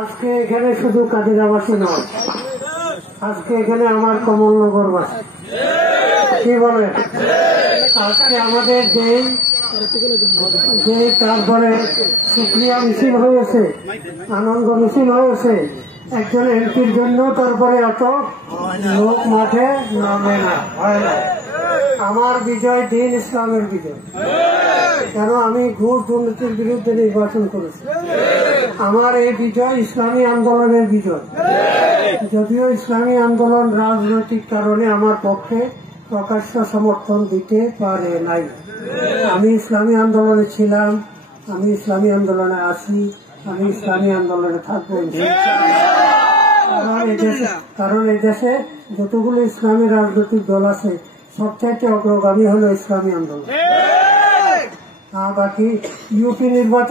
আজকে এখানে শুধু কাদিরাবাসী নয়, আজকে এখানে আমার কমলনগরবাসী, কি বলে, আজকে আমাদের যে তারপরে শুক্রিয়া মিছিল হয়েছে, আনন্দ মিছিল হয়েছে, একজন এমপির জন্য তারপরে এত লোক মাঠে নামে না, হয় না। আমার বিজয় দিন ইসলামের বিজয়, কেন আমি ঘুষ দুর্নীতির বিরুদ্ধে নির্বাচন করেছি। আমার এই বিজয় ইসলামী আন্দোলনের বিজয়, যদিও ইসলামী আন্দোলন রাজনৈতিক কারণে আমার পক্ষে প্রকাশ্য সমর্থন দিতে পারে নাই। আমি ইসলামী আন্দোলনে ছিলাম, আমি ইসলামী আন্দোলনে আছি, আমি ইসলামী আন্দোলনে থাকবো। কারণ এই দেশে যতগুলো ইসলামী রাজনৈতিক দল আছে সবচাইতে অগ্রগামী হলো ইসলামী আন্দোলন। বাকি ইউপি নির্বাচন